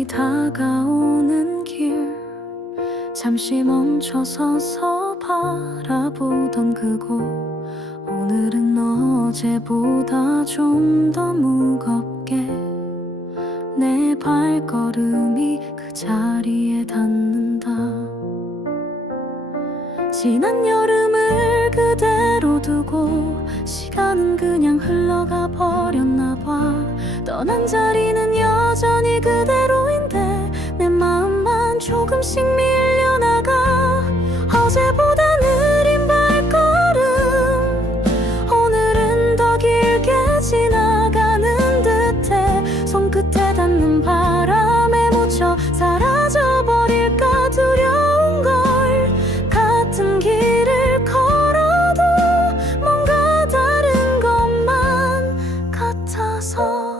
아침이 다가오는 길, 잠시 멈춰 서서 바라보던 그곳. 오늘은 어제보다 좀 더 무겁게 내 발걸음이 그 자리에 닿는다. 지난 여름을 그대로 두고 시간은 그냥 흘러가 버렸나 봐. 떠난 자리는 여전히 그대로인데 내 마음만 조금씩 밀려나가. 어제보다 느린 발걸음, 오늘은 더 길게 지나가는 듯해. 손끝에 닿는 바람에 묻혀 사라져버릴까 두려운 걸. 같은 길을 걸어도 뭔가 다른 것만 같아서.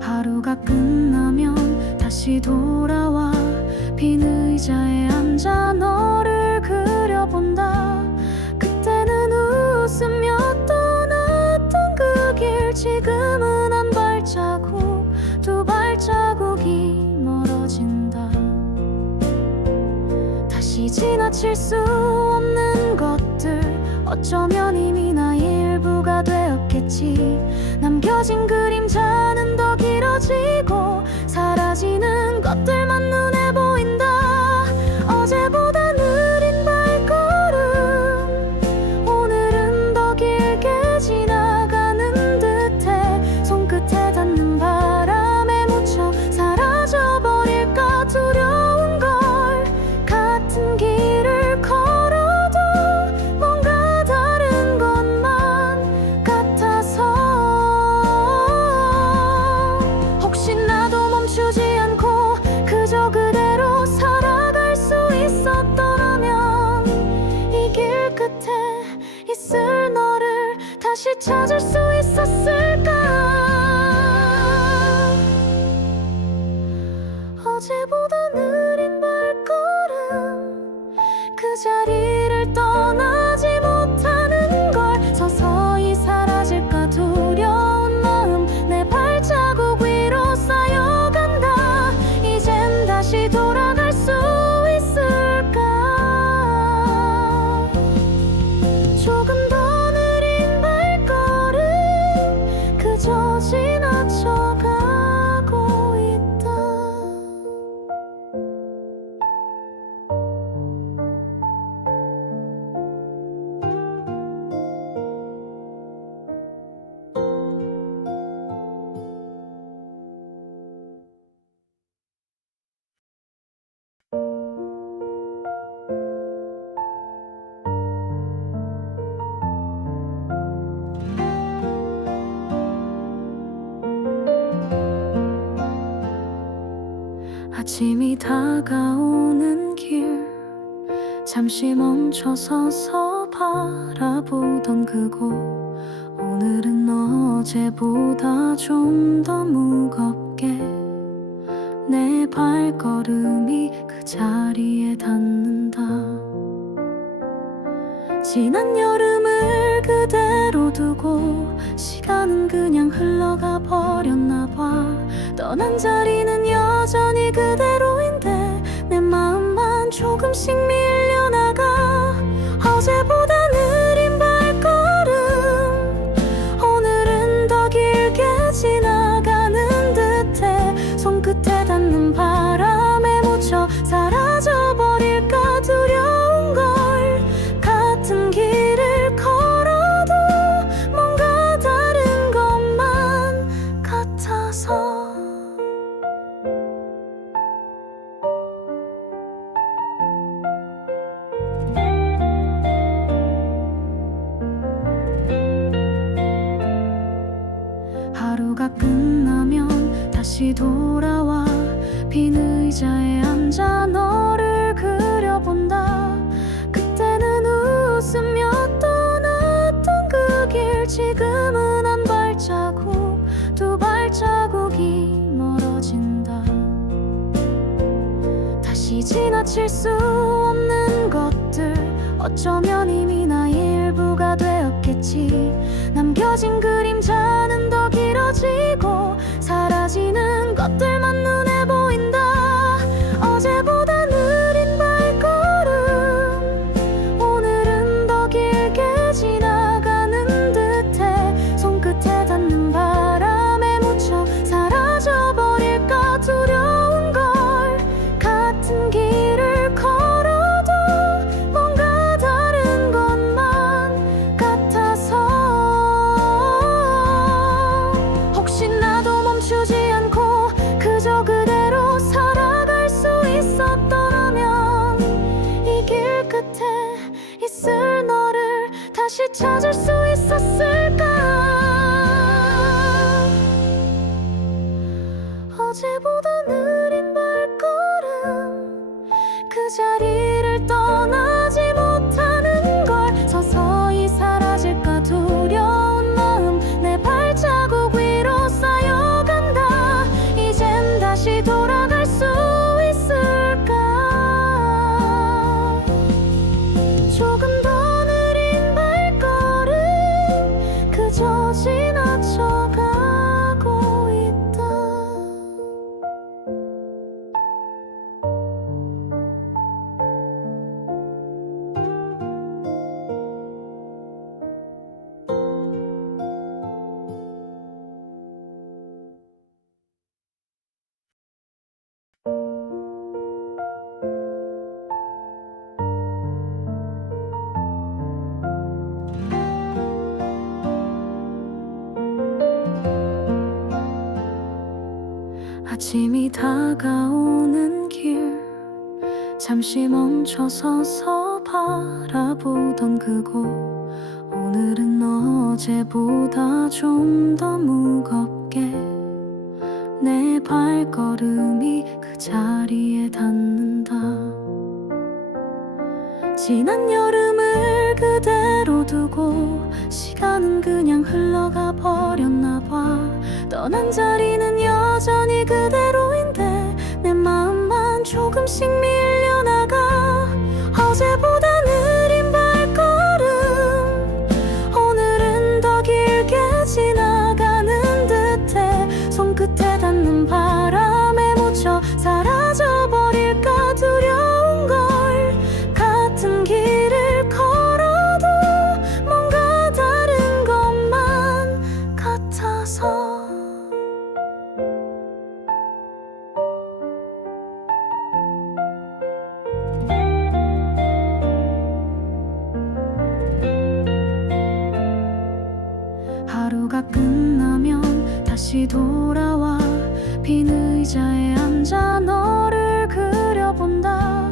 하루가 끝나면 다시 돌아와 빈 의자에 앉아 너를 그려본다. 그때는 웃으며 떠났던 그 길, 지금은 한 발자국 두 발자국이 멀어진다. 다시 지나칠 수 없는 것들, 어쩌면 이미 나의 일부가 되었겠지. 남겨진 그림자는 더 길어지고 사라지는 것들만 눈에 보인다. 어제보다 느린 발걸음, 오늘은 더 길게 지나가는 듯해. 손끝에 닿는 바람에 묻혀 사라져버릴까 두려운 걸. 같은 길을 걸어도 뭔가 다른 것만 같아서. 혹시 나도 멈추지 않고 그저 그대로 살아갈 수 있었더라면, 이 길 끝에 있을 너를 다시 찾을 수 있었을까. 어제보다 느린 발걸음, 그 자리를 떠나지 못하는 걸. 서서히 사라질까 두려운 마음, 내 발자국 위로 쌓여간다. 이젠 다시 돌아갈 수 있을까. 조금 더 느린 발걸음, 그저 지나쳐가고 있다. 아침이 다가오는 길, 잠시 멈춰 서서 바라보던 그곳. 오늘은 어제보다 좀 더 무겁게 내 발걸음이 그 자리에 닿는다. 지난 여름을 그대로 두고 시간은 그냥 흘러가 버렸나 봐. 떠난 자리는 여전히 그대로인데 내 마음만 조금씩 밀려나가. 어제보다 느린 발걸음, 오늘은 더 길게 지나가는 듯해. 손끝에 닿는 바람에 묻혀 사라져버릴까 두려운 걸. 같은 길을 걸어도 뭔가 다른 것만 같아서. 하루가 끝나면 다시 돌아와 빈 의자에 앉아 너를 그려본다. 그때는 웃으며 떠났던 그 길, 지금은 한 발자국 두 발자국이 멀어진다. 다시 지나칠 수 수 없는 것들 어쩌면 이미 나의 일부가 되었겠지. 남겨진 그림자는 더 길어지고 사라지는 것들만 눈에 보인다. 어제보다 느린 발걸음 오늘은 더 길게 지나가는 듯해. 손끝에 닿는 바람에 묻혀 사라져버릴까 두려운 걸. 같은 길을 걸어도 뭔가 다른 것만 같아서 혹시 나도 멈추지 않고 그저 그대로 살아갈 수 있었더라면 이 길 끝에 있을 너를 다시 찾을 수 있었을까. 어제보다 느린 발걸음 그 자리를 떠나지 못하는 걸. 서서히 사라질까 두려운 마음 내 발자국 위로 쌓여간다. 이젠 다시 돌아갈 수 있을까. 조금 더 느린 발걸음 그저 지나쳐가고 있다. 아침이 다가오는 길 잠시 멈춰서서 바라보던 그곳. 오늘은 어제보다 좀 더 무겁게 내 발걸음이 그 자리에 닿는다. 지난 여름을 그대로 두고 시간은 그냥 흘러가 버렸나 봐. 떠난 자리는 여전히 그대로인데 내 마음만 조금씩 밀려나가. 어제보다 느린 발걸음 오늘은 더 길게 지나가는 듯해. 손끝에 닿는 바람에 묻혀 사라져버릴까 두려운 걸. 같은 길을 걸어도 뭔가 다른 것만 같아서 하루가 끝나면 다시 돌아와 빈 의자에 앉아 너를 그려본다.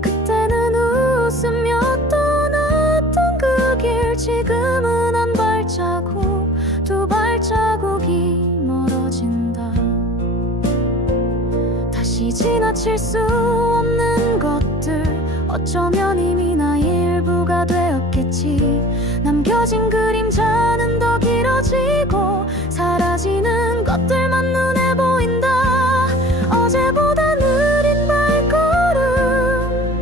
그때는 웃으며 떠났던 그 길 지금은 한 발자국 두 발자국이 멀어진다. 다시 지나칠 수 없는 것들 어쩌면 이미 나의 일부가 되었겠지. 남겨진 그림자는 더 길어지고 사라지는 것들만 눈에 보인다. 어제보다 느린 발걸음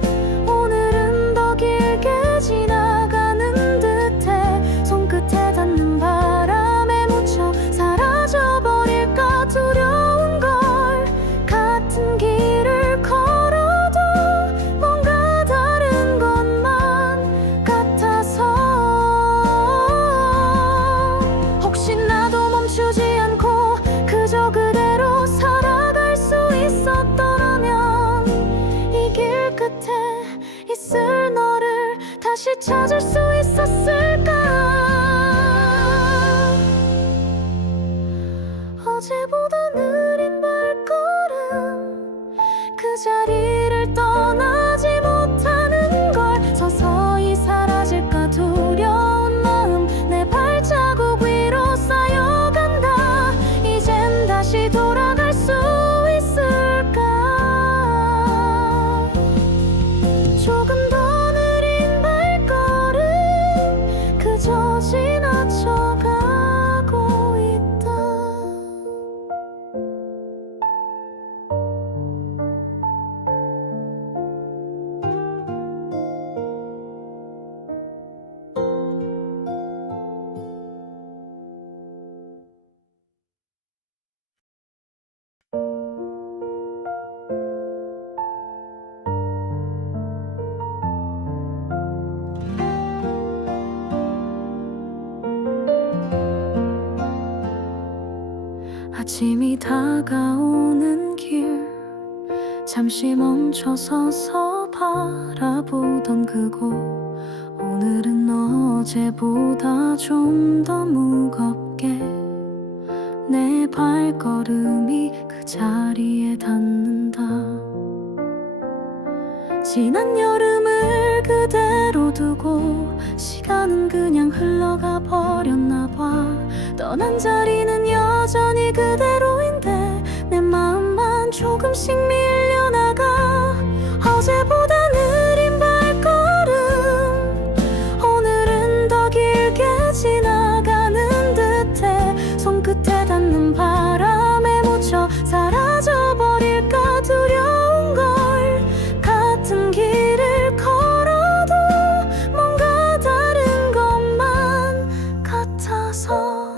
오늘은 더 길게 지나가는 듯해. 손끝에 닿는 바람에 묻혀 사라져버릴까 두려운 걸. 같은 길을 걸어도 뭔가 다른 것만 같아서 혹시 나도 멈추지 않고 그저 그대로 살아갈 수 있었더라면 이 길 끝에 있을 너를 다시 찾을 수 있었을까. 어제보다 느린 발걸음 그 자리를 떠나지 못하는 걸. 서서히 사라질까 두려운 마음 내 발자국 위로 쌓여간다. 이젠 다시 돌아갈 수 있을까. 조금 더 느린 발걸음 아침이 다가오는 길 잠시 멈춰 서서 바라보던 그곳 오늘은 어제보다 좀 더 무겁게 내 발걸음이 그 자리에 닿는다. 지난 여름을 그대로 두고 시간은 그냥 흘러가 버렸나 봐. 떠난 자리는 여전히 그대로인데 내 마음만 조금씩 밀려나가. 어제보다 느린 발걸음 오늘은 더 길게 지나가는 듯해. 손끝에 닿는 바람에 묻혀 사라져버릴까 두려운 걸. 같은 길을 걸어도 뭔가 다른 것만 같아서.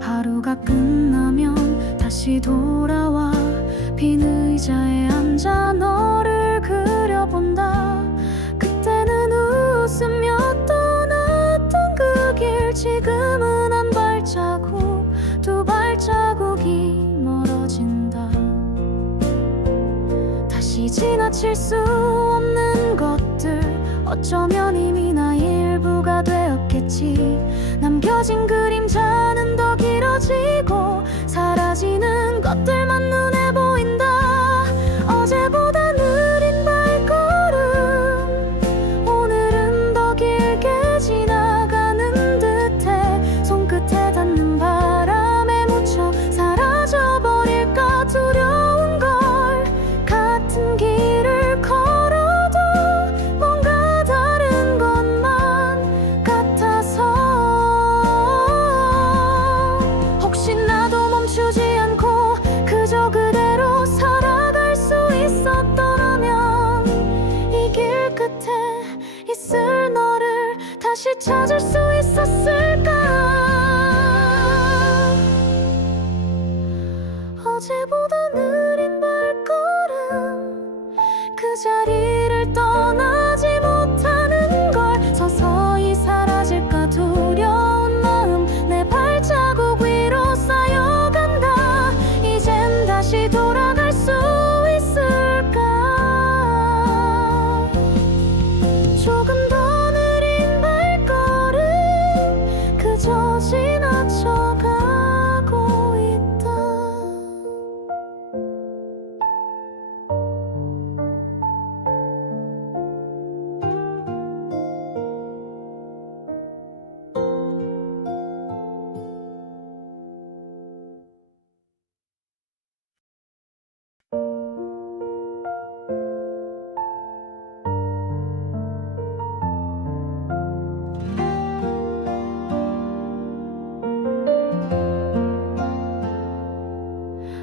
하루가 끝나면 다시 돌아와 빈 의자에 앉아 너를 그려본다. 그때는 웃으며 떠났던 그 길 지금은 한 발자국 두 발자국이 멀어진다. 다시 지나칠 수 없는 것들 어쩌면 이미 나의 일부가 되었겠지. 남겨진 그림자는 더 길어지고 사라지는 것들만 눈에 보인다. 어제보다 느린 발걸음 오늘은 더 길게 지나가는 듯해. 손끝에 닿는 바람에 묻혀 사라져버릴까 두려운 걸. 같은 길을 걸어도 뭔가 다른 것만 같아서. 혹시 나도 멈추지 않고 그저 그대로 살아갈 수 있었더라면 이 길 끝에 있을 너를 다시 찾을 수 있었을까. 어제보다 느린 발걸음 그 자리를 떠나지 못하는 걸. 서서히 사라질까 두려운 마음 내 발자국 위로 쌓여간다. 이젠 다시 돌아갈 수 있을까. 조금 더 느린 발걸음 그저 지나쳐가고 있다.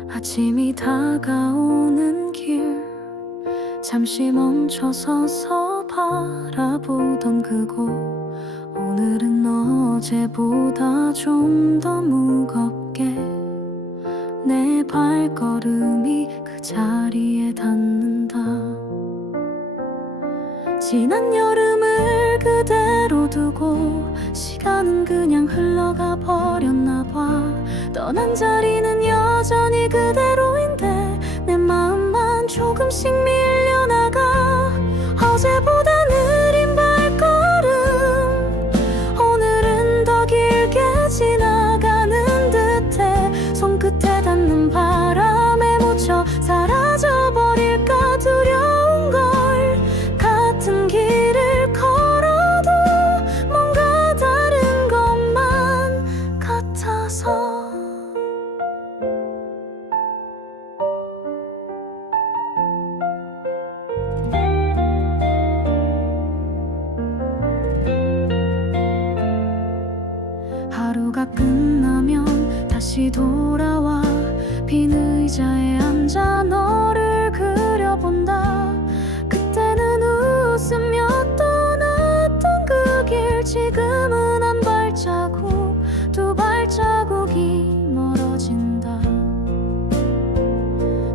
아침이 다가오는 길 잠시 멈춰 서서 바라보던 그곳 오늘은 어제보다 좀 더 무겁게 내 발걸음이 그 자리에 닿는다. 지난 여름을 그대로 두고 시간은 그냥 흘러가 버렸나 봐. 떠난 자리는 여전히 그대로인데 내 마음만 조금씩 밀려나가. 어제보다 느린 발걸음 오늘은 더 길게 지나가는 듯해. 손끝에 닿는 바람에 묻혀 사라져버릴까 두려운 걸. 같은 길을 걸어도 뭔가 다른 것만 같아서. 하루가 끝나면 다시 돌아와 빈 의자에 앉아 너를 그려본다. 그때는 웃으며 떠났던 그 길 지금은 한 발자국 두 발자국이 멀어진다.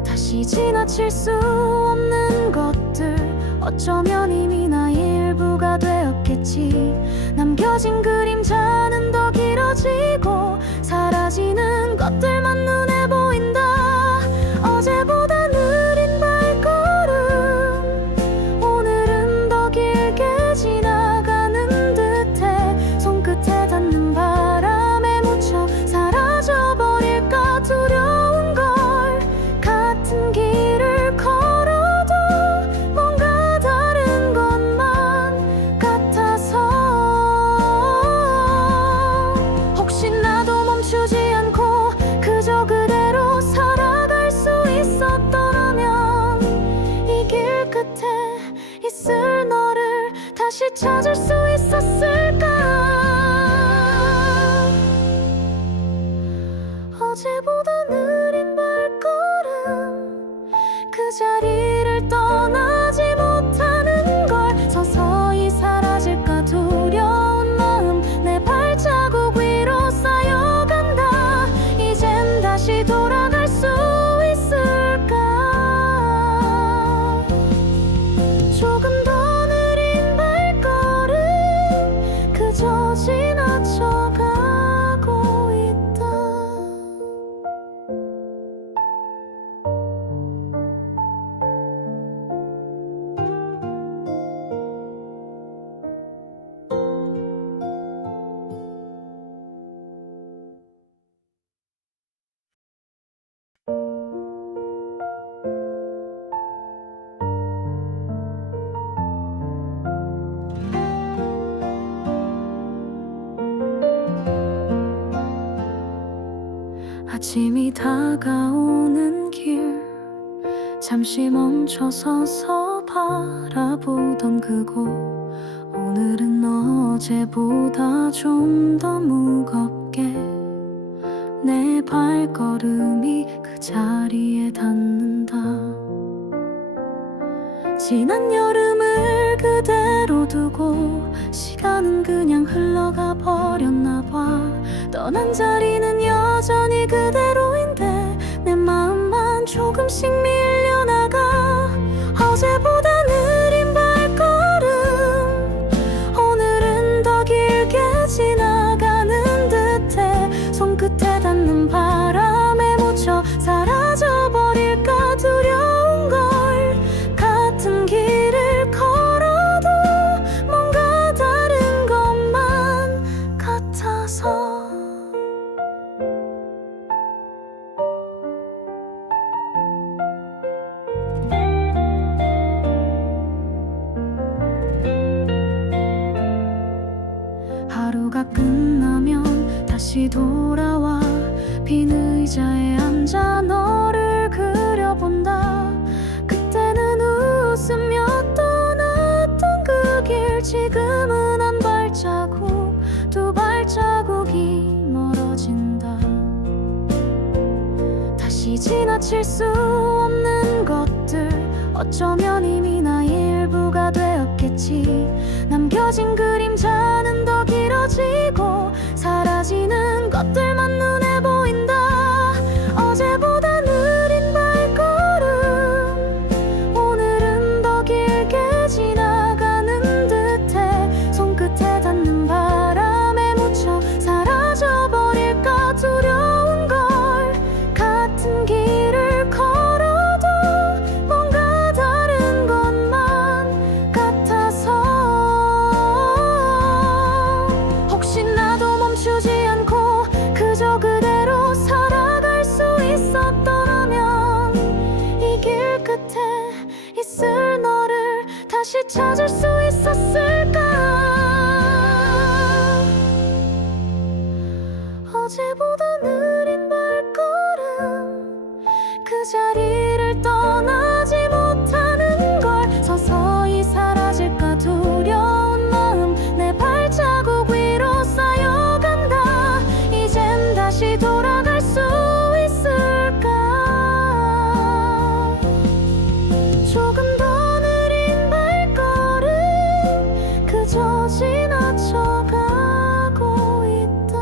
다시 지나칠 수 없는 것들 어쩌면 이미 나의 일부가 되었겠지. 남겨진 그림자는 더 길어지고 사라지는 것들만 눈에 보인다. 어제보다 느린 발걸음 오늘은 더 길게 지나가는 듯해. 손끝에 닿는 바람에 묻혀 사라져버릴까 두려운 걸. 같은 길을 걸어도 뭔가 다른 것만 같아서 혹시 나도 멈추지 않고 그저 그대로 살아갈 수 있었더라면 이 길 끝에 있을 너를 다시 찾을 수 있었을까. 어제보다 느린 발걸음 그 자리를 떠나지 못하는 걸. 서서히 사라질까 두려운 마음 내 발자국 위로 쌓여간다. 이젠 다시 돌아갈 수 있을까. 조금 더 느린 발걸음 그저 지나쳐가고 있다. 아침이 다가오는 길 잠시 멈춰서서 바라보던 그곳. 오늘은 어제보다 좀 더 무겁게 내 발걸음이 그 자리에 닿는다. 지난 여름을 그대로 두고 시간은 그냥 흘러가 버렸나 봐. 떠난 자리는 여전히 그대로인데 내 마음만 조금씩 밀려나가. 어제보다 느린 발걸음 오늘은 더 길게 지나가는 듯해. 손끝에 닿는 바람에 묻혀 사라져버릴까 두려운 걸. 같은 길을 걸어도 뭔가 다른 것만 같아서 하루가 끝나면 다시 돌아와 빈 의자에 앉아 너를 그려본다. 그때는 웃으며 떠났던 그 길 지금은 한 발자국 두 발자국이 멀어진다. 다시 지나칠 수 없는 것들 어쩌면 이미 나의 일부가 되었겠지. 남겨진 그림자는 더 길어지고 사라지는 것들만 눈에 보인다. 어제보다 느린 발걸음 오늘은 더 길게 지나가는 듯해. 손끝에 닿는 바람에 묻혀 사라져버릴까 두려운 걸. 같은 길을 걸어도 뭔가 다른 것만 같아서 혹시 나도 멈추지 않고 그저 그대로 살아갈 수 있었더라면 이 길 끝에 있을 너를 다시 찾을 수 있었을까. 어제보다 느린 발걸음 그 자리를 떠나지 못하는 걸. 서서히 사라질까 두려운 마음 내 발자국 위로 쌓여간다. 이젠 다시 돌아갈 수 있을까. 조금 더 느린 발걸음 그저 지나쳐가고 있다.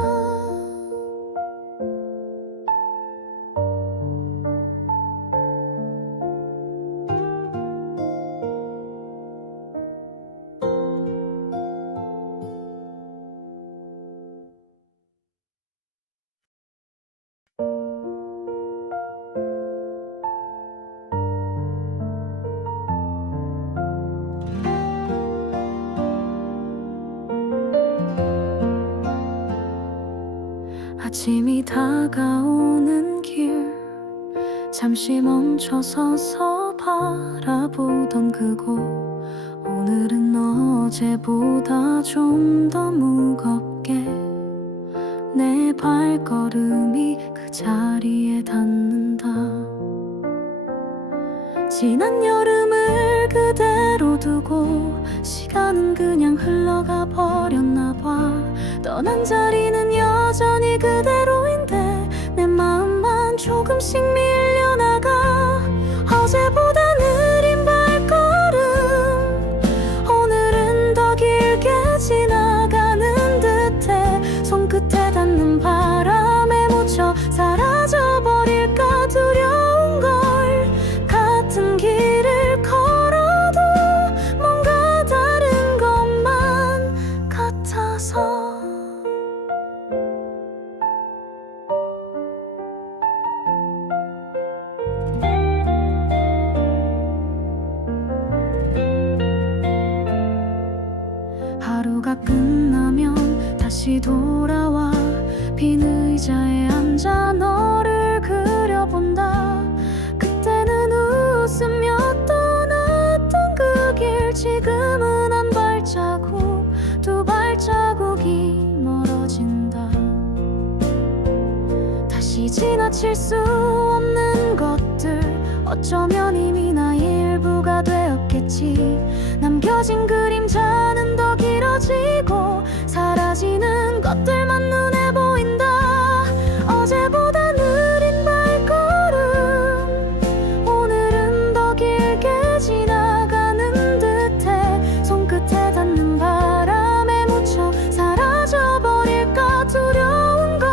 아침이 다가오는 길 잠시 멈춰 서서 바라보던 그곳 오늘은 어제보다 좀 더 무겁게 내 발걸음이 그 자리에 닿는다. 지난 여름을 그대로 두고 시간은 그냥 흘러가 버렸나 봐. 떠난 자리는 여전히 그대로인데 내 마음만 조금씩 밀려나가. 어제보다 느린 발걸음 오늘은 더 길게 지나가는 듯해. 손끝에 닿는 바람에 묻혀 사라져버릴까 두려운 걸. 같은 길을 걸어도 뭔가 다른 것만 같아서. 하루가 끝나면 다시 돌아와 빈 의자에 앉아 너를 그려본다. 그때는 웃으며 떠났던 그 길 지금은 한 발자국 두 발자국이 멀어진다. 다시 지나칠 수 없는 것들 어쩌면 이미 나의 일부가 되었겠지. 남겨진 그림자는 더 길어지고 사라지는 것들만 눈에 보인다. 어제보다 느린 발걸음 오늘은 더 길게 지나가는 듯해. 손끝에 닿는 바람에 묻혀 사라져버릴까 두려운 걸.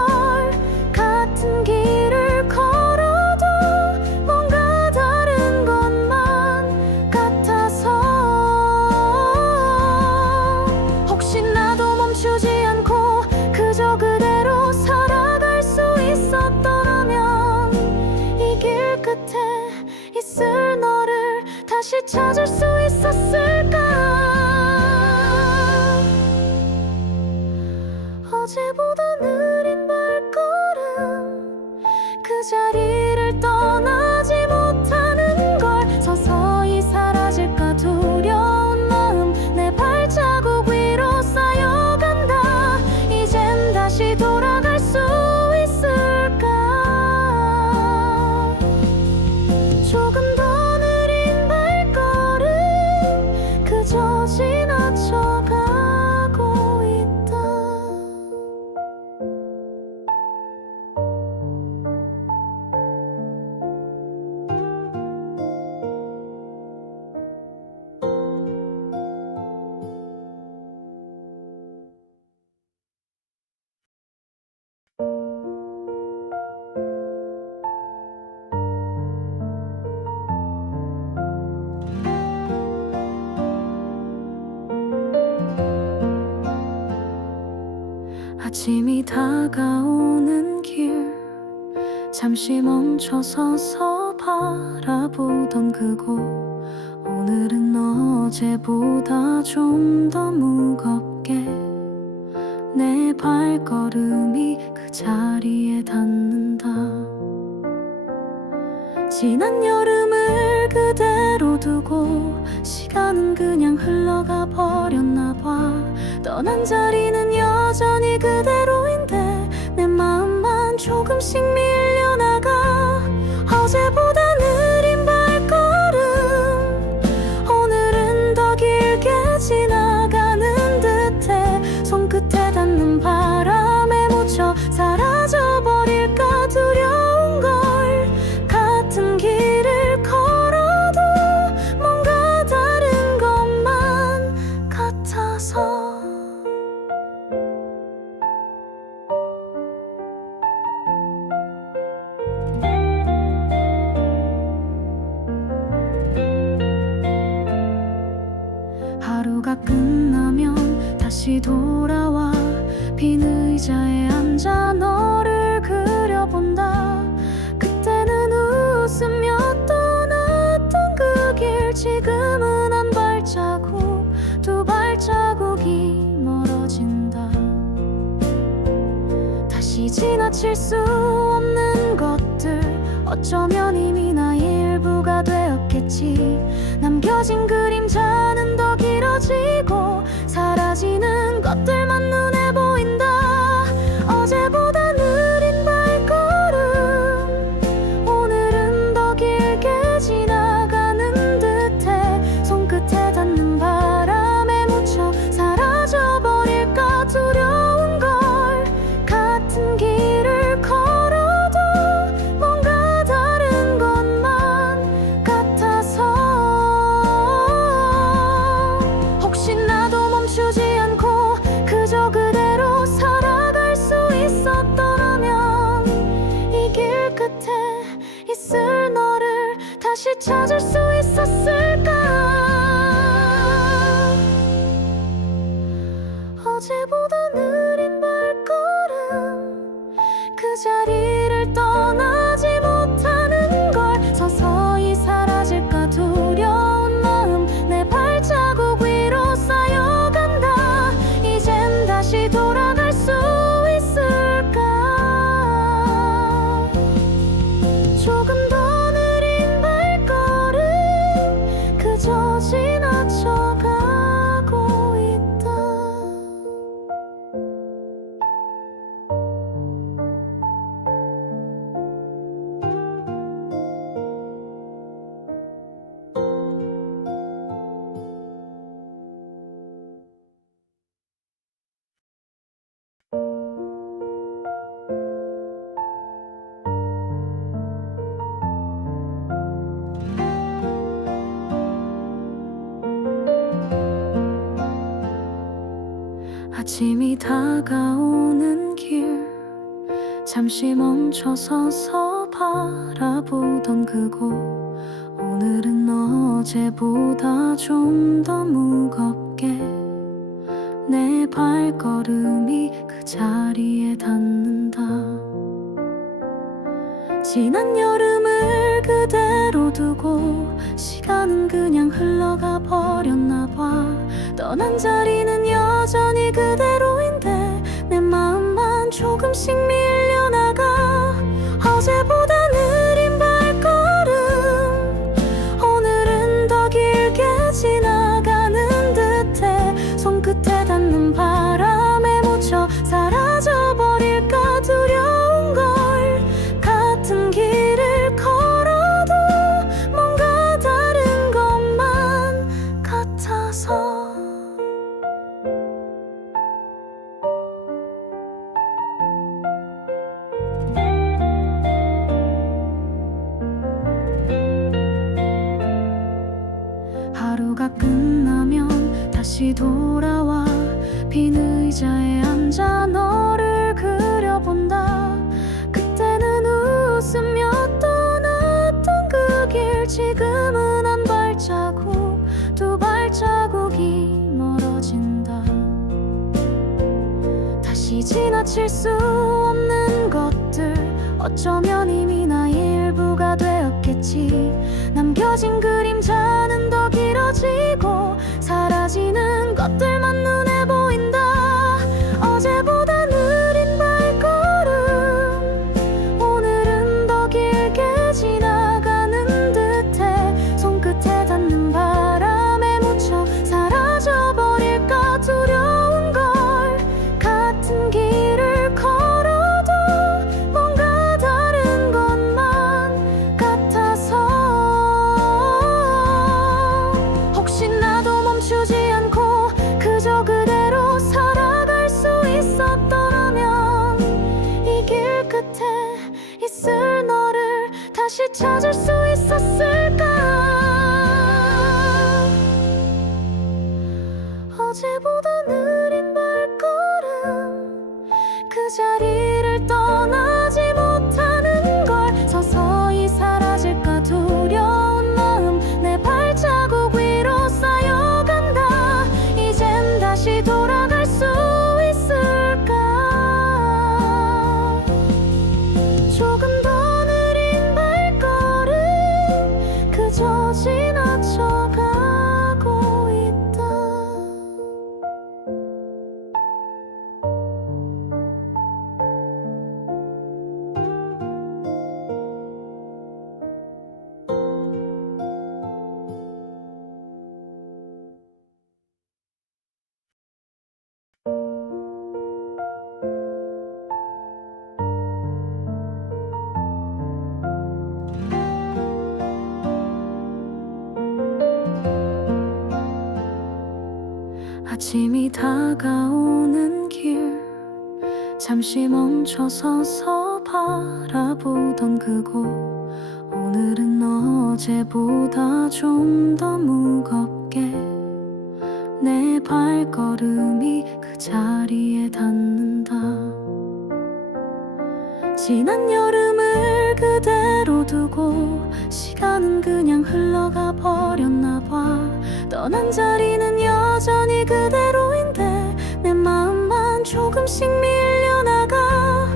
같은 길을 걸어도 뭔가 다른 것만 같아서. 혹시 나도 멈추지 않고 그저 그대로 살아갈 수 있었더라면 이 길 끝에 있을 너를 다시 찾을 수 있었을까. 어제보다 느린 발걸음 그 자리를 떠나지 못하는 걸. 서서히 사라질까 두려운 마음 내 발자국 위로 쌓여간다. 이젠 다시 돌아갈 수 있을까. 조금 더 느린 발걸음 그저 지나쳐가고 있다. 아침이 다가오는 길 잠시 멈춰 서서 바라보던 그곳 오늘은 어제보다 좀 더 무겁게 내 발걸음이 그 자리에 닿는다. 지난 여름을 그대로 두고 시간은 그냥 흘러가 버렸나 봐. 떠난 자리는 여전히 그대로인데 내 마음만 조금씩 밀려나가. 어제보다 느린 발걸음 오늘은 더 길게 지나가는 듯해. 손끝에 닿는 바람에 묻혀 사라져버릴까 두려운 걸. 같은 길을 걸어도 뭔가 다른 것만 같아서. 하루가 끝나면 다시 돌아와 빈 의자에 앉아 너를 그려본다. 그때는 웃으며 떠났던 그 길 지금은 한 발자국 두 발자국이 멀어진다. 다시 다시 지나칠 수 없는 것들, 어쩌면 이미 나의 일부가 되었겠지. 남겨진 그림자는 더 길어지고 사라지는 것들만 눈에 보인다. 어제보다 느린 발걸음, 오늘은 더 길게 지나가는 듯해. 손끝에 닿는 바람에 묻혀 사라져버릴까 두려운 걸. 같은 길을 걸어도 뭔가 다른 것만 같아서, 혹시 나도 멈추지 않고 그저 그대로 살아갈 수 있었더라면, 이 길 끝에 있을 너를 다시 찾을 수 있었을까. 어제보다 느린 발걸음, 그 자리를 떠나지 못하는 걸. 서서히 사라질까 두려운 마음, 내 발자국 위로 쌓여간다. 이젠 다시 돌아갈 수 있을까. 조금 더 느린 발걸음, 그저 지나쳐가고 있다. 아침이 다가오는 길, 잠시 멈춰서서 바라보던 그곳. 오늘은 어제보다 좀 더 무겁게 내 발걸음이 그 자리에 닿는다. 지난 여름을 그대로 두고 시간은 그냥 흘러가 버렸나 봐. 떠난 자리는 여전히 그대로인데 내 마음만 조금씩 밀려나가. 어제보다 느린 발걸음, 오늘은 더 길게 지나가는 듯해. 손끝에 닿는 바람에 묻혀 사라져버릴까 두려운 걸. 같은 길을 걸어도 뭔가 다른 것만 같아서, 하루가 끝나면 다시 돌아와 빈 의자에 앉아 너를 그려본다. 그때는 웃으며 떠났던 그 길, 지금은 한 발자국 두 발자국이 멀어진다. 다시 지나칠 수 없는 것들, 어쩌면 이미 나의 일부가 되었겠지. 남겨진 그림자는 더 길어지고 사라지는 것들만 눈에 보인다. 어제보다 느린 발걸음, 오늘은 더 길게 지나가는 듯해. 손끝에 닿는 바람에 묻혀 사라져버릴까 두려운 걸. 같은 길을 걸어도 뭔가 다른 것만 같아서, 혹시 나도 멈추지 않고 그저 그대로 살아갈 수 있었더라면, 이 길 끝에 있을 너를 다시 찾을 수 있었을까. 어제보다 느린 발걸음, 그 자리를 떠나지 못하는 걸. 서서히 사라질까 두려운 마음, 내 발자국 위로 쌓여간다. 이젠 다시 돌아갈 수 있을까. 조금 더 느린 발걸음, 그저 지나쳐가고 있다. 아침이 다가오는 길 잠시 멈춰 서서 바라보던 그곳 오늘은 어제보다 좀 더 무겁게 내 발걸음이 그 자리에 닿는다. 지난 여름을 그대로 두고 시간은 그냥 흘러가 버렸나 봐. 떠난 자리는 여전히 그대로인데 내 마음만 조금씩 밀려나가.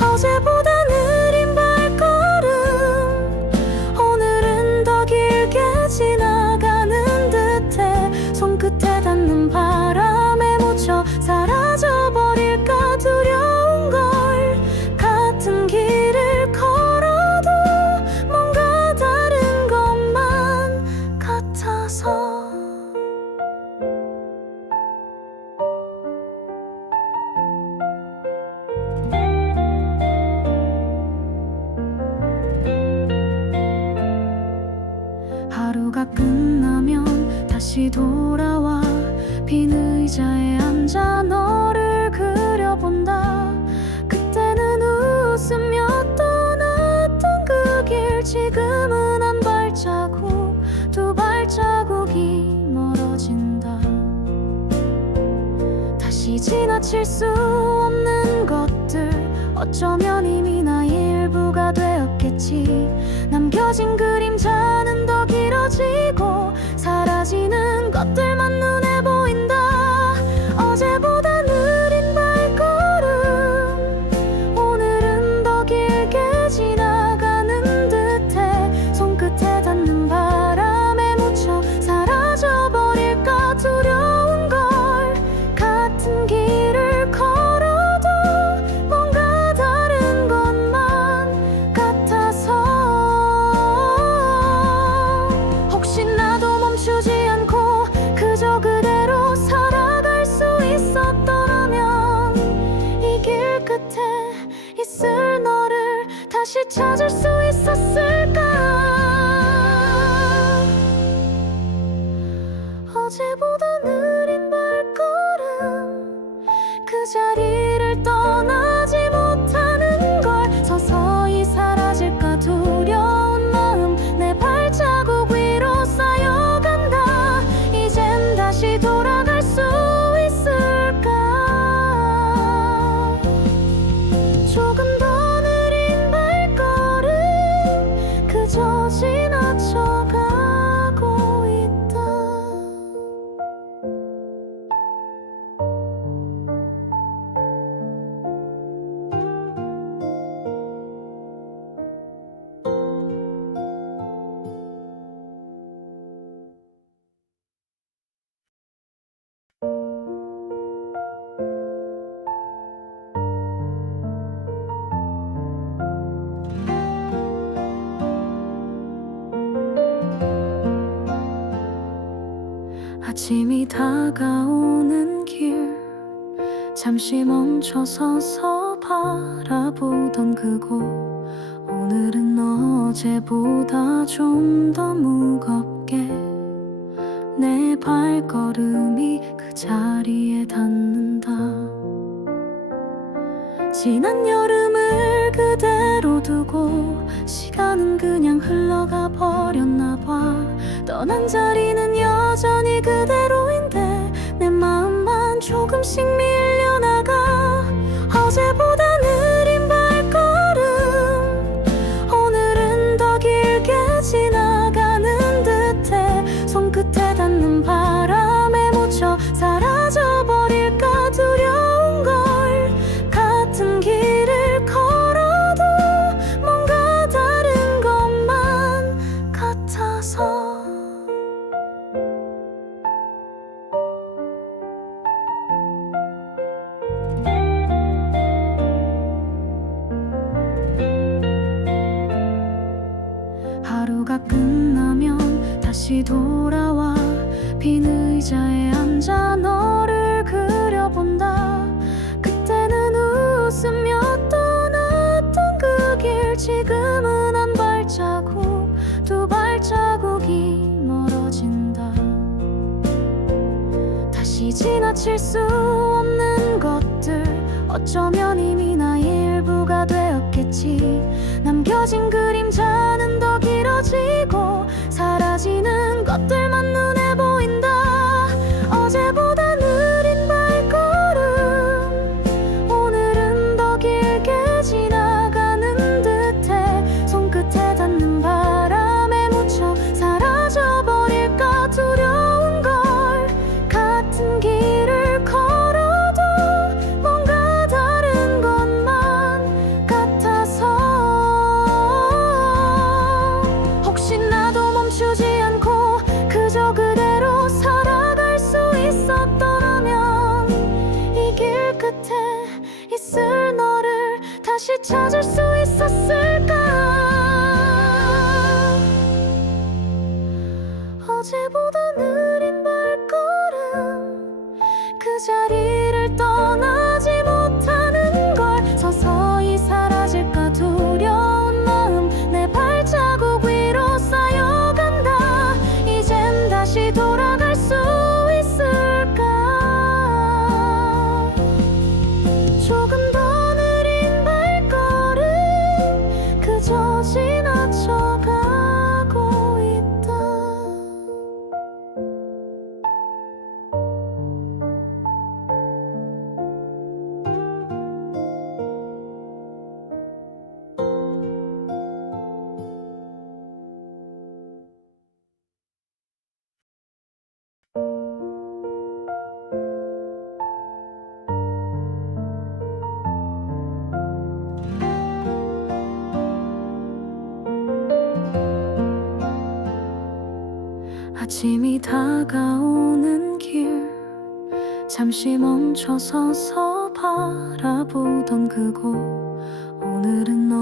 어제보다 느린 발걸음 오늘은 더 길게 지나가는 듯해. 손끝에 닿는 바람에 묻혀 사라져버릴까 두려운 걸. 같은 길을 걸어도 뭔가 다른 것만 같아서. 하루가 끝나면 다시 돌아와 빈 의자에 앉아 너를 그려본다. 그때는 웃으며 떠났던 그 길 지금은 한 발자국 두 발자국이 멀어진다. 다시 지나칠 수 없는 것들 어쩌면 이미 나의 일부가 되었겠지. 남겨진 그림자는 더 길어지고 사라지는 것들만 눈에 보인다. 어제보다 느린 발걸음 오늘은 더 길게 지나가는 듯해. 손끝에 닿는 바람에 묻혀 사라져버릴까 두려운 걸. 같은 길을 걸어도 뭔가 다른 것만 같아서. 혹시 나도 멈추지 않고 그저 그대로 살아갈 수 있었더라면 이 길 끝에 있을 너를 다시 찾을 수 있었을까. 어제보다 느린 발걸음 그 자리를 떠나지 못하는 걸. 서서히 사라질까 두려운 마음 내 발자국 위로 쌓여간다. 이젠 다시 돌아갈 수 있을까. 조금 더 느린 발걸음 그저 지나쳐가고 있다. 아침이 다가오는 길 잠시 멈춰 서서 바라보던 그곳 오늘은 어제보다 좀 더 무겁게 내 발걸음이 그 자리에 닿는다. 지난 여름을 그대로 두고 시간은 그냥 흘러가 버렸나 봐. 떠난 자리는 여전히 그대로인데 내 마음만 조금씩 밀려나가. 어제보다 느린 발걸음 오늘은 더 길게 지나가는 듯해. 손끝에 닿는 바람에 묻혀 사라져버릴까 두려운 걸. 같은 길을 걸어도 뭔가 다른 것만 같아서. 지나칠 수 없는 것들 어쩌면 이미 나의 일부가 되었겠지. 남겨진 그림자는 더 길어지고 사라지는 것들만 눈에 보인다. 어제보다 느린 발걸음 오늘은 더 길게 지나가는 듯해. 손끝에 닿는 바람에 묻혀 사라져버릴까 두려운 걸. 같은 길을 걸어도 뭔가 다른 것만 같아서 혹시 나도 멈추지 않고 그저 그대로 살아갈 수 있었더라면 이 길 끝에 있을 너를 다시 찾을 수 있었을까. 어제보다 느린 발걸음 그 자리를 떠나지 못하는 걸. 서서히 사라질까 두려운 마음 내 발자국 위로 쌓여간다. 이젠 다시 돌아갈 수 있을까. 조금 더 느린 발걸음 그저 지나쳐가고 있다. 아침이 다가오는 길 잠시 멈춰 서서 바라보던 그곳. 오늘은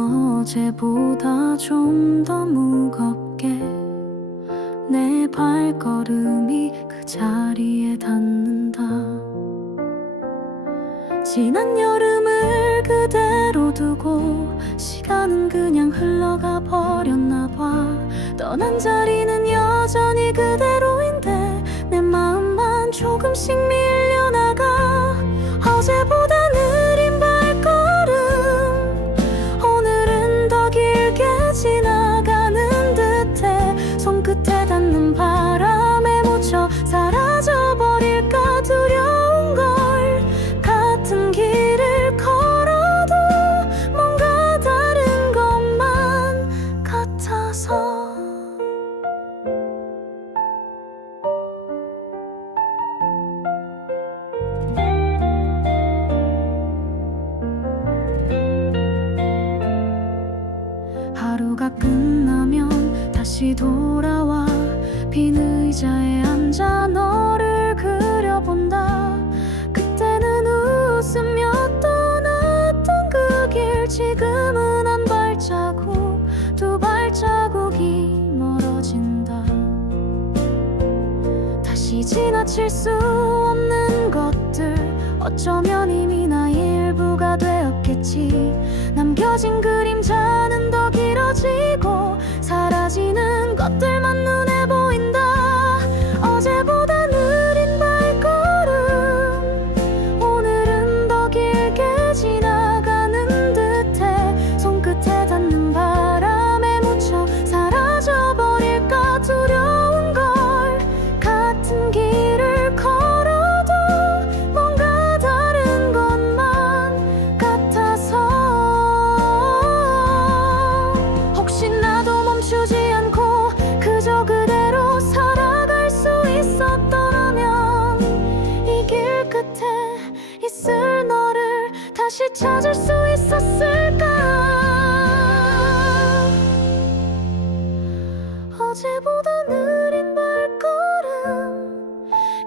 어제보다 좀 더 무겁게 내 발걸음이 그 자리에 닿는다. 지난 여름을 그대로 두고 시간은 그냥 흘러가 버렸나 봐. 떠난 자리는 여전히 그대로인데 내 마음만 조금씩 밀려나가. 어제보다 느린 발걸음 오늘은 더 길게 지나가는 듯해. 손끝에 닿는 바람에 묻혀 사라져버릴까 두려운 걸. 같은 길을 걸어도 뭔가 다른 것만 같아서 하루가 끝나면 다시 돌아와 빈 의자에 앉아 너를 그려본다. 그때는 웃으며 떠났던 그 길 지금은 한 발자국 두 발자국이 멀어진다. 다시 지나칠 수 없는 것들 어쩌면 이미 나의 일부가 되었겠지. 남겨진 그림자는 더 길어지고 사라지는 것들만 눈에 보인다. 어제보다 느린 발걸음 오늘은 더 길게 지나가는 듯해. 손끝에 닿는 바람에 묻혀 사라져버릴까 두려운 걸. 같은 길을 걸어도 뭔가 다른 것만 같아서 혹시 나도 멈추지 않고 그저 그대로 살아갈 수 있었더라면 이 길 끝에 있을 너를 다시 찾을 수 있었을까. 어제보다 느린 발걸음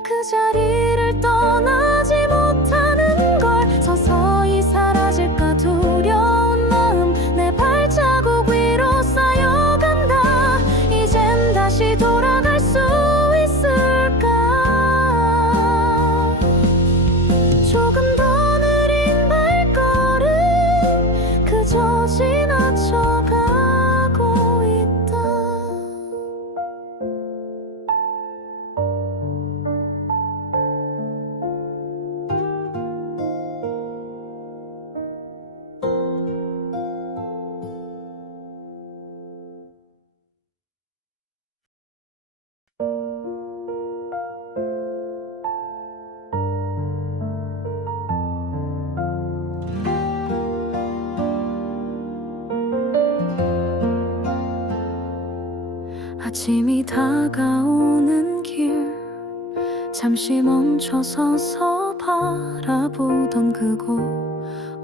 그 자리를 떠나지 못하는 걸. 서서히 사라질까 두려운 마음 내 발자국 위로 쌓여간다. 이젠 다시 돌아갈 수 있을까. 조금 더 느린 발걸음 그저 지나쳐가고 있다. 아침이 다가오는 길 잠시 멈춰 서서 바라보던 그곳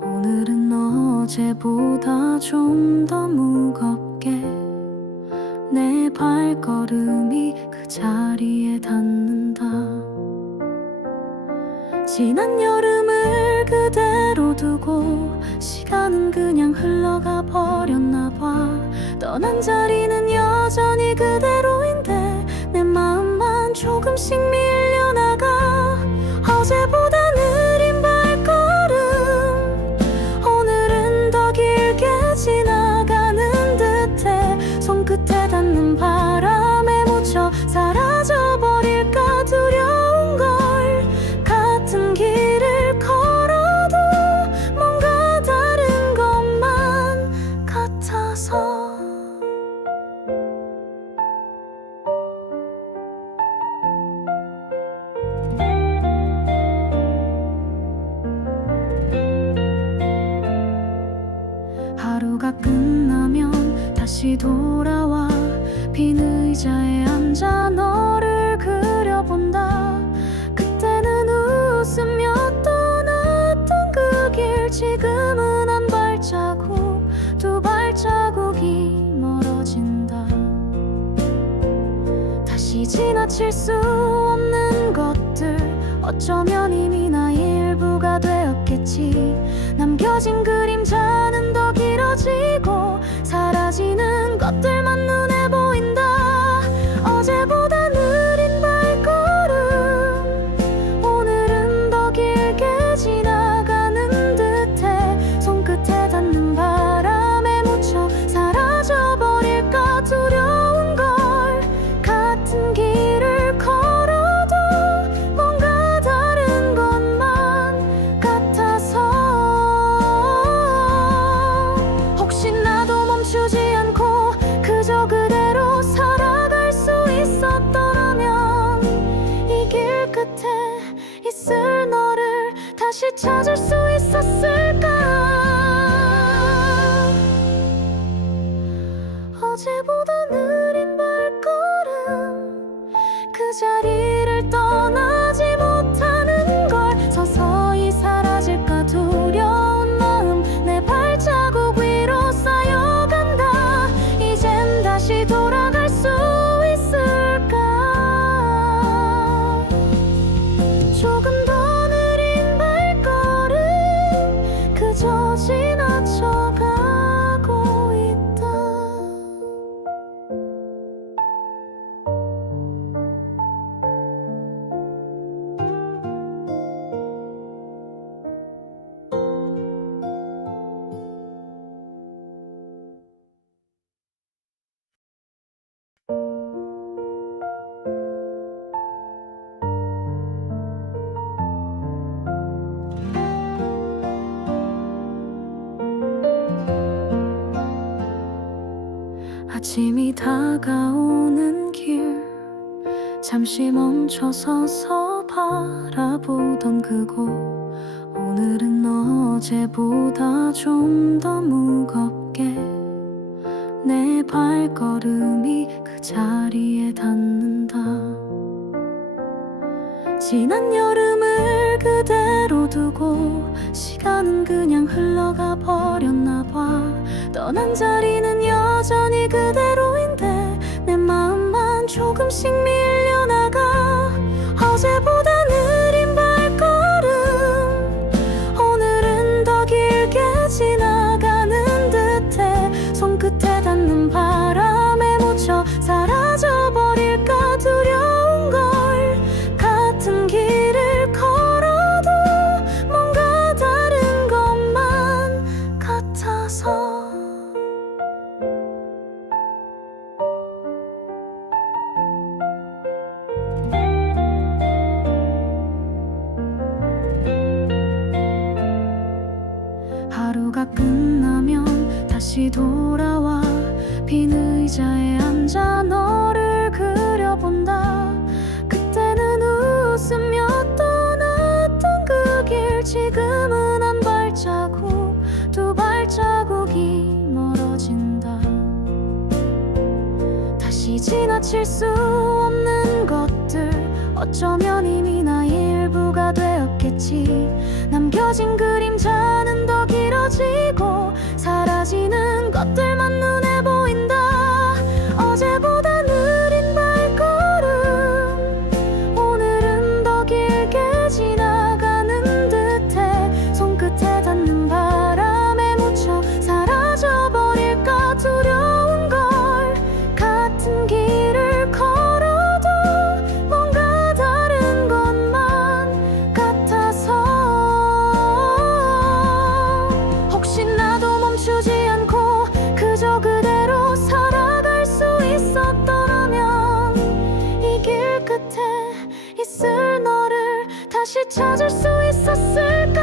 오늘은 어제보다 좀 더 무겁게 내 발걸음이 그 자리에 닿는다. 지난 여름을 그대로 두고 시간은 그냥 흘러가 버렸나 봐. 떠난 자리는 여전히 그대로인데 내 마음만 조금씩 밀려나가. 어제보다 느린 발걸음 오늘은 더 길게 지나가는 듯해. 손끝에 닿는 바람에 묻혀 사라져버릴까 두려운 걸. 같은 길을 걸어도 뭔가 다른 것만 같아서. 하루가 끝나면 다시 돌아와 빈 의자에 앉아 너를 그려본다. 그때는 웃으며 떠났던 그 길 지금은 한 발자국 두 발자국이 멀어진다. 다시 지나칠 수 없는 것들 어쩌면 이미 나의 일부가 되었겠지. 남겨진 그림자는 더 길어지고 사라지는 것들만 눈에 보인다. 어제보다 느린 발걸음 오늘은 더 길게 지나가는 듯해. 손끝에 닿는 바람에 묻혀 사라져버릴까 두려운 걸. 같은 길을 걸어도 뭔가 다른 것만 같아서. 혹시 나도 멈추지 않고 그저 그대로 살아갈 수 있었더라면 이 길 끝에 있을 너를 다시 찾을 수 있었을까. 어제보다 느린 발걸음 그 자리를 떠나지 못하는 걸. 서서히 사라질까 두려운 마음 내 발자국 위로 쌓여간다. 이젠 다시 돌아갈 수 있을까. 조금 더 느린 발걸음 그저 지나쳐가고 있다. 아침이 다가오는 길 잠시 멈춰 서서 바라보던 그곳 오늘은 어제보다 좀 더 무겁게 내 발걸음이 그 자리에 닿는다. 지난 여름을 그대로 두고 시간은 그냥 흘러가 버렸나 봐. 떠난 자리는 여전히 그대로인데 내 마음만 조금씩 밀려나가. 어제보다 느린 발걸음 오늘은 더 길게 지나가는 듯해. 손끝에 닿는 바람에 묻혀 사라져버릴까 두려운 걸. 같은 길을 걸어도 뭔가 다른 것만 같아서. 하루가 끝나면 다시 돌아와 빈 의자에 앉아 너를 그려본다. 그때는 웃으며 떠났던 그 길 지금은 한 발자국 두 발자국이 멀어진다. 다시 지나 지나칠 수 없는 것들 어쩌면 이미 나의 일부가 되었겠지. 남겨진 그림자는 더 길어지고 사라지는 것들만 눈에 보인다. 어제보다 느린 발걸음 오늘은 더 길게 지나가는 듯해. 손끝에 닿는 바람에 묻혀 사라져버릴까 두려운 걸. 같은 길을 걸어도 뭔가 다른 것만 같아서 혹시 나도 멈추지 않고 그저 그대로 살아갈 수 있었더라면 이 길 끝에 있을 너를 다시 찾을 수 있었을까.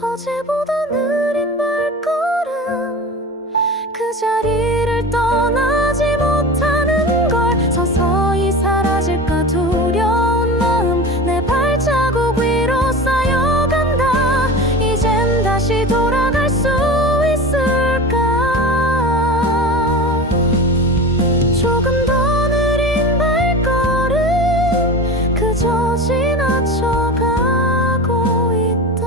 어제보다 느린 발걸음 그 자리를 떠나지 못하는 걸. 서서히 사라질까 두려운 마음 내 발자국 위로 쌓여간다. 이젠 다시 돌아갈 수 있을까. 조금 더 느린 발걸음 그저 지나쳐가고 있다.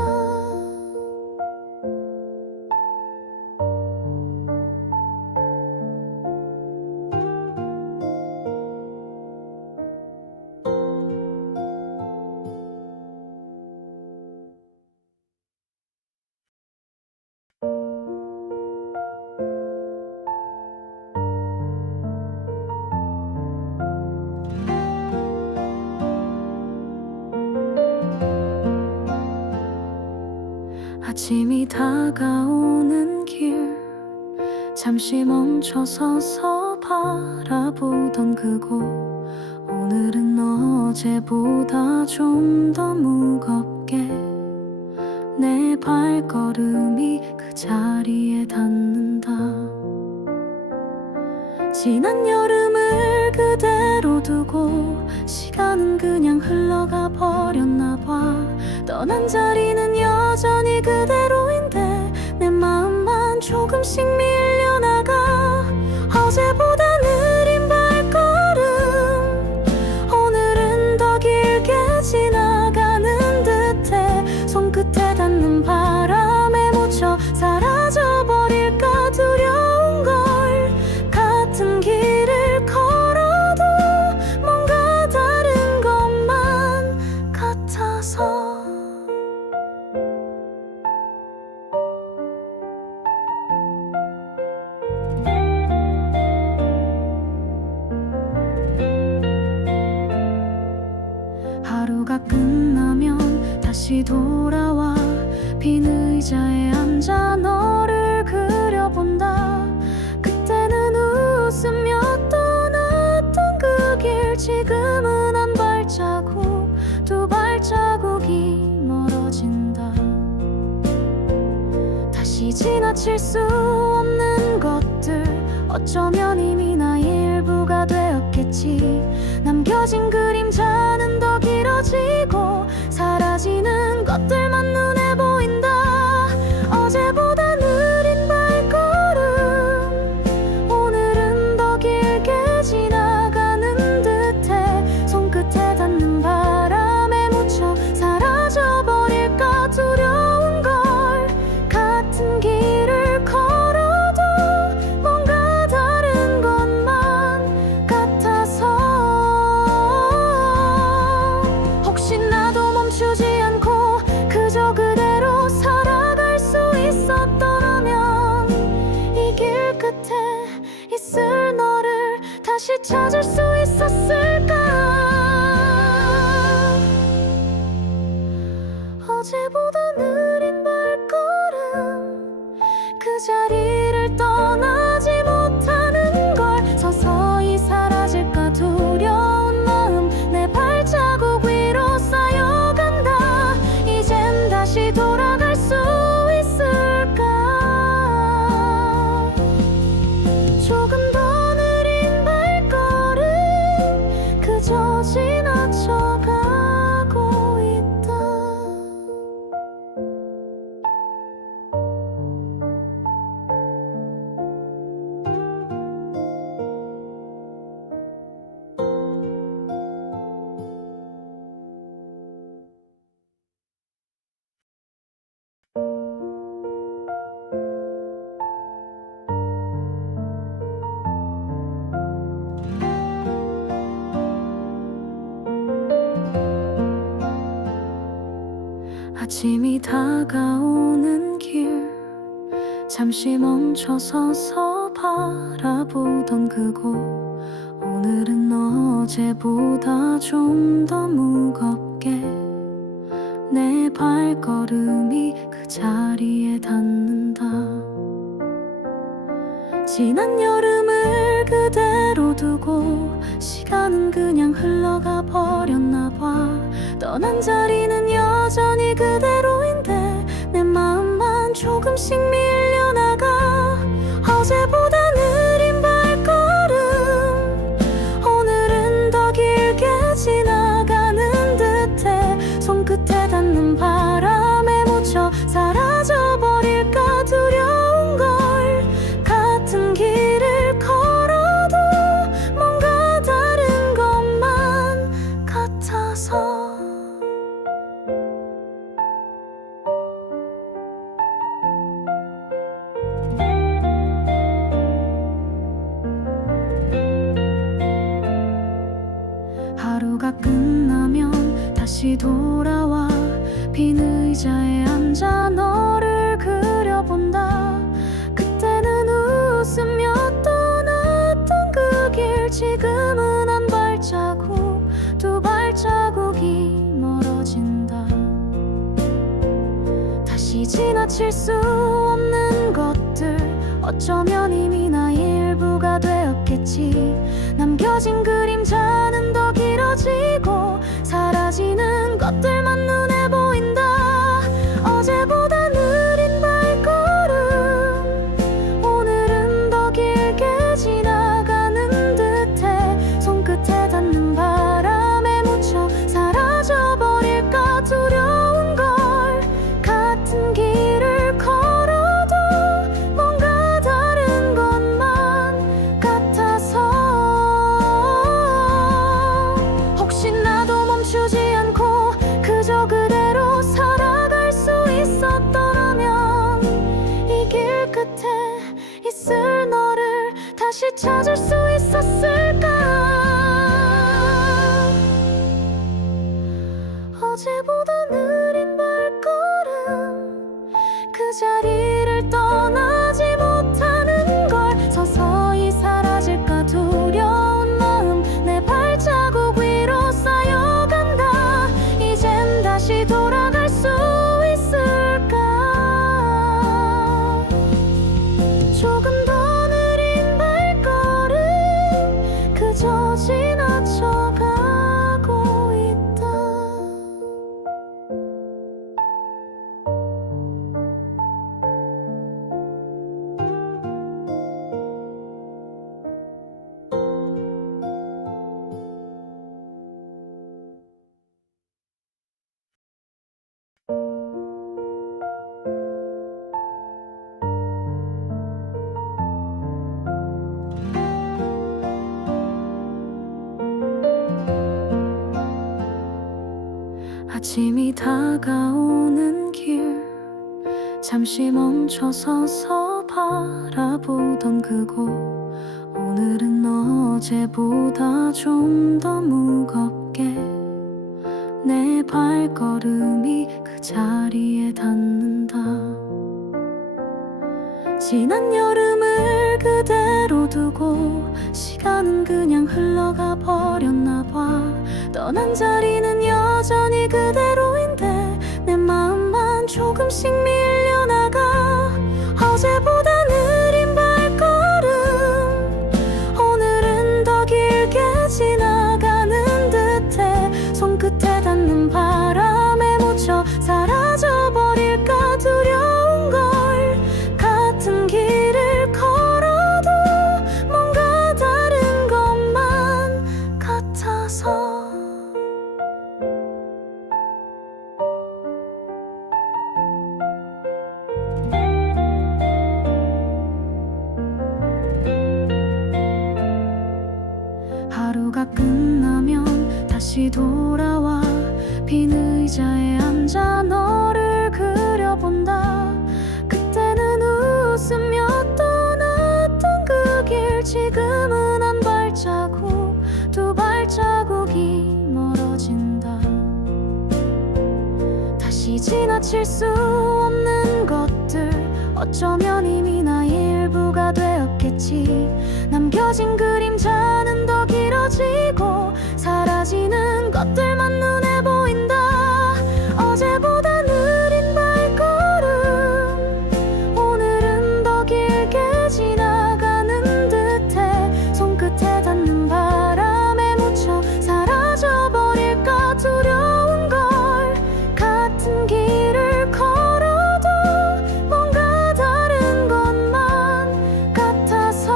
아침이 다가오는 길 잠시 멈춰서서 바라보던 그곳. 오늘은 어제보다 좀 더 무겁게 내 발걸음이 그 자리에 닿는다. 지난 여름을 그대로 두고 시간은 그냥 흘러가 버렸나 봐. 떠난 자리는 여전히 그대로인데 내 마음만 조금씩 밀려나가. 어제보다 느린 발걸음 오늘은 더 길게 지나가는 듯해. 손끝에 닿는 바람에 묻혀 사라져버릴까 두려운 걸. 같은 길을 걸어도 뭔가 다른 것만 같아서 하루가 끝나면 다시 돌아와 빈 의자에 앉아 너를 그려본다. 그때는 웃으며 떠났던 그 길 지금은 한 발자국 두 발자국이 멀어진다. 다시 지나칠 수 없는 것들 어쩌면 이미 나의 일부가 되었겠지. 남겨진 그림자는 더 길어지고 사라지는 것들만 눈에 보인다. 어제보다 느린 발걸음 오늘은 더 길게 지나가는 듯해. 손끝에 닿는 바람에 묻혀 사라져버릴까 두려운 걸. 같은 길을 걸어도 뭔가 다른 것만 같아서 혹시 나도 멈추지 않고 그저 그대로 살아갈 수 있었더라면 이 길 끝에 있을 너를 다시 찾을 수 있었을까. 어제보다 느린 발걸음 그 자리를 떠나지 못하는 걸. 서서히 사라질까 두려운 마음 내 발자국 위로 쌓여간다. 이젠 다시 돌아갈 수 있을까. 조금 더 느린 발걸음 그저 지나쳐가고 있다. 아침이 다가오는 길 잠시 멈춰 서서 바라보던 그곳 오늘은 어제보다 좀 더 무겁게 내 발걸음이 그 자리에 닿는다. 지난 여름을 그대로 두고 시간은 그냥 흘러가 버렸나 봐. 떠난 자리는 여전히 그대로인데 내 마음만 조금씩 밀려나가. 어제보다 느린 발걸음 오늘은 더 길게 지나가는 듯해. 손끝에 닿는 바람에 묻혀 사라져버릴까 두려운 걸. 같은 길을 걸어도 뭔가 다른 것만 같아서. 하루가 끝나면 다시 돌아와 빈 의자에 앉아 너를 그려본다. 그때는 웃으며 떠났던 그 길 지금은 한 발자국 두 발자국이 멀어진다. 다시 지나칠 수 없는 것들 어쩌면 이미 나의 일부가 되었겠지. 남겨진 그림자는 더 길어지고 사라지는 것들만 눈에 보인다. 어제보다 느린 발걸음 오늘은 더 길게 지나가는 듯해. 손끝에 닿는 바람에 묻혀 사라져버릴까 두려운 걸. 같은 길을 걸어도 뭔가 다른 것만 같아서. 혹시 나도 멈추지 않고 그저 그대로 살아갈 수 있었더라면 이 길 끝에 있을 너를 다시 찾을 수 있었을까. 어제보다 느린 발걸음 그 자리를 떠나지 못하는 걸. 서서히 사라질까 두려운 마음 내 발자국 위로 쌓여간다. 이젠 다시 돌아갈 수 있을까. 조금 더 느린 발걸음 그저 지나쳐가고 있다. 아침이 다가오는 길 잠시 멈춰 서서 바라보던 그곳 오늘은 어제보다 좀 더 무겁게 내 발걸음이 그 자리에 닿는다. 지난 여름을 그대로 두고 시간은 그냥 흘러가 버렸나 봐. 떠난 자리는 여전히 그대로인데 내 마음만 조금씩 밀려나가. 어제보다 느린 발걸음 오늘은 더 길게 지나가는 듯해. 손끝에 닿는 바람에 묻혀 사라져버릴까 두려운 걸. 같은 길을 걸어도 뭔가 다른 것만 같아서. 다시 지나칠 수 없는 것들, 어쩌면 이미 나의 일부가 되었겠지. 남겨진 그림자는 더 길어지고 사라지는 것들만 눈에 보인다. 어제보다 느린 발걸음, 오늘은 더 길게 지나가는 듯해. 손끝에 닿는 바람에 묻혀 사라져버릴까 두려운 걸. 같은 길을 걸어도 뭔가 다른 것만 같아서,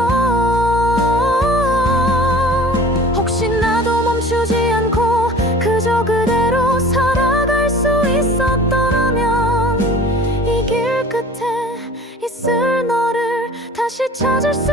혹시 나도 멈추지 않고 그저 그대로 살아갈 수 있었더라면, 이 길 끝에 있을 너를 다시 찾을 수